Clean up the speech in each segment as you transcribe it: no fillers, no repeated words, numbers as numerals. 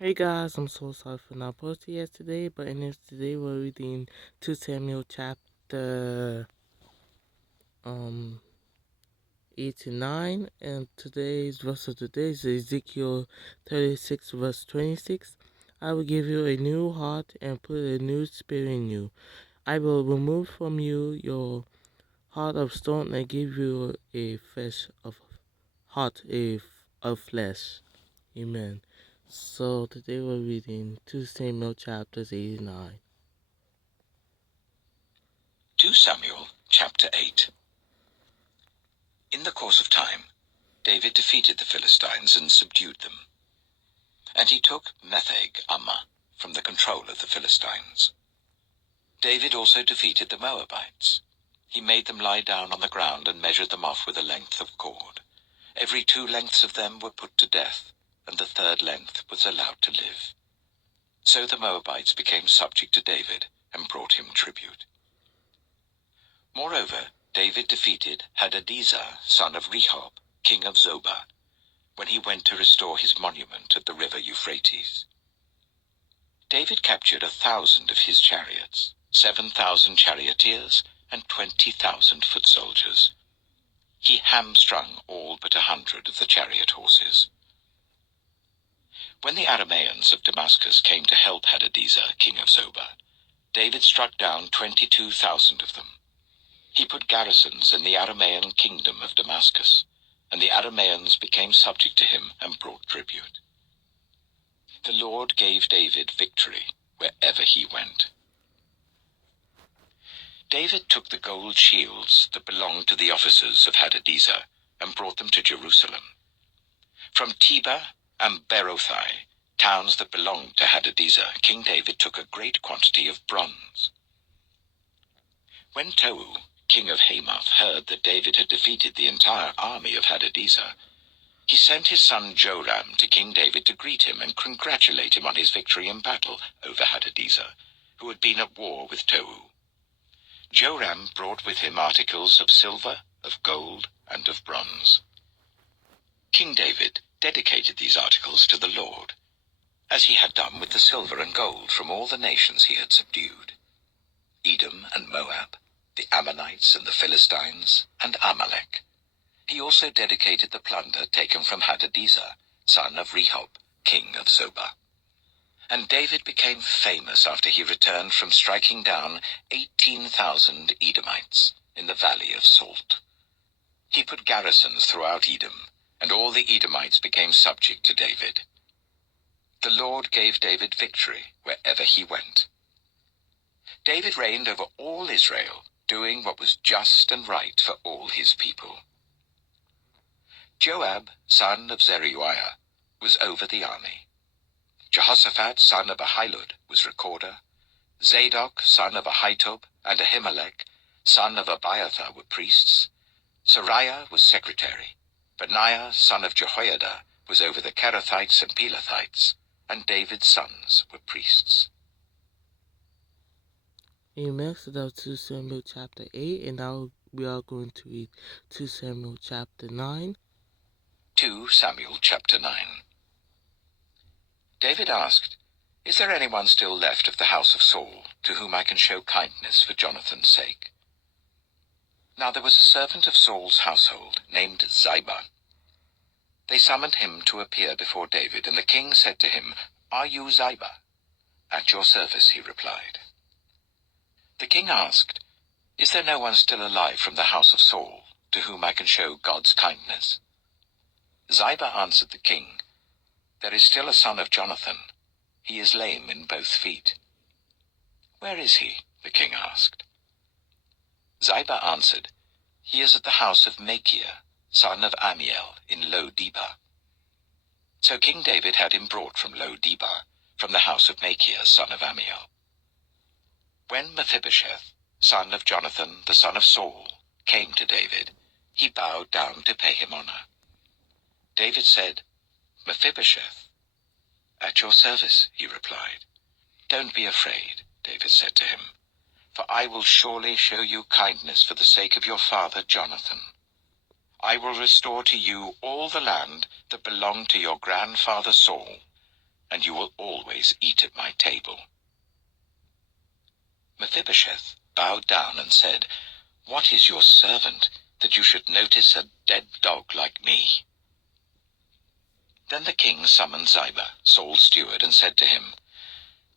Hey guys, I'm so sorry for not posting yesterday, but today we're reading 2 Samuel chapter um 8 to 9, and today's verse of the day is Ezekiel 36 verse 26. I will give you a new heart and put a new spirit in you. I will remove from you your heart of stone and give you a heart of flesh. Amen. So today we're reading 2 Samuel chapters 8 and 9. 2 Samuel chapter 8. In the course of time, David defeated the Philistines and subdued them. And he took Metheg Ammah from the control of the Philistines. David also defeated the Moabites. He made them lie down on the ground and measured them off with a length of cord. Every 2 lengths of them were put to death, and the 3rd length was allowed to live. So the Moabites became subject to David and brought him tribute. Moreover, David defeated Hadadezer, son of Rehob, king of Zobah, when he went to restore his monument at the river Euphrates. David captured 1,000 of his chariots, 7,000 charioteers, and 20,000 foot soldiers. He hamstrung all but 100 of the chariot horses. When the Arameans of Damascus came to help Hadadezer, king of Zobah, David struck down 22,000 of them. He put garrisons in the Aramean kingdom of Damascus, and the Arameans became subject to him and brought tribute. The Lord gave David victory wherever he went. David took the gold shields that belonged to the officers of Hadadezer and brought them to Jerusalem. From Tebah and Berothai, towns that belonged to Hadadezer, King David took a great quantity of bronze. When Tou, king of Hamath, heard that David had defeated the entire army of Hadadezer, he sent his son Joram to King David to greet him and congratulate him on his victory in battle over Hadadezer, who had been at war with Tou. Joram brought with him articles of silver, of gold, and of bronze. King David dedicated these articles to the Lord, as he had done with the silver and gold from all the nations he had subdued: Edom and Moab, the Ammonites and the Philistines, and Amalek. He also dedicated the plunder taken from Hadadezer, son of Rehob, king of Zobah. And David became famous after he returned from striking down 18,000 Edomites in the valley of Salt. He put garrisons throughout Edom, and all the Edomites became subject to David. The Lord gave David victory wherever he went. David reigned over all Israel, doing what was just and right for all his people. Joab, son of Zeruiah, was over the army. Jehoshaphat, son of Ahilud, was recorder. Zadok, son of Ahitub, and Ahimelech, son of Abiathar, were priests. Sariah was secretary. Benaiah, son of Jehoiada, was over the Kerethites and Pelethites, and David's sons were priests. Amen. So that was 2 Samuel chapter 8, and now we are going to read 2 Samuel chapter 9. 2 Samuel chapter 9. David asked, "Is there anyone still left of the house of Saul, to whom I can show kindness for Jonathan's sake?" Now there was a servant of Saul's household named Ziba. They summoned him to appear before David, and the king said to him, "Are you Ziba?" "At your service," he replied. The king asked, "Is there no one still alive from the house of Saul, to whom I can show God's kindness?" Ziba answered the king, "There is still a son of Jonathan. He is lame in both feet." "Where is he?" the king asked. Ziba answered, "He is at the house of Machir, son of Amiel, in Lo-debar." So King David had him brought from Lo-debar, from the house of Machir, son of Amiel. When Mephibosheth, son of Jonathan, the son of Saul, came to David, he bowed down to pay him honor. David said, "Mephibosheth." "At your service," he replied. "Don't be afraid," David said to him, "for I will surely show you kindness for the sake of your father Jonathan. I will restore to you all the land that belonged to your grandfather Saul, and you will always eat at my table." Mephibosheth bowed down and said, "What is your servant, that you should notice a dead dog like me?" Then the king summoned Ziba, Saul's steward, and said to him,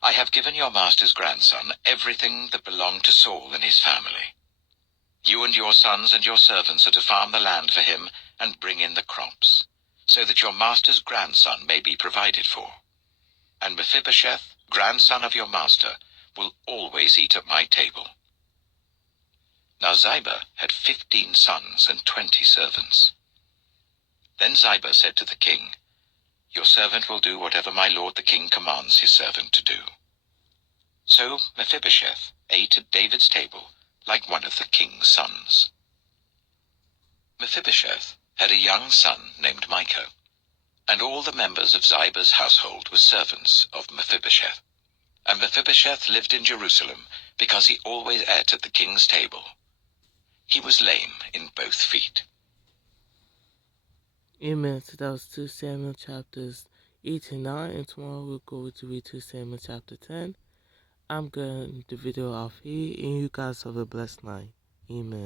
"I have given your master's grandson everything that belonged to Saul and his family. You and your sons and your servants are to farm the land for him and bring in the crops, so that your master's grandson may be provided for. And Mephibosheth, grandson of your master, will always eat at my table." Now Ziba had 15 sons and 20 servants. Then Ziba said to the king, "Your servant will do whatever my lord the king commands his servant to do." So Mephibosheth ate at David's table like one of the king's sons. Mephibosheth had a young son named Micah, and all the members of Ziba's household were servants of Mephibosheth. And Mephibosheth lived in Jerusalem because he always ate at the king's table. He was lame in both feet. Amen. So that was 2 Samuel chapters 8 and 9, and tomorrow we'll go to read 2 Samuel chapter 10. I'm going to end the video off here, and you guys have a blessed night. Amen.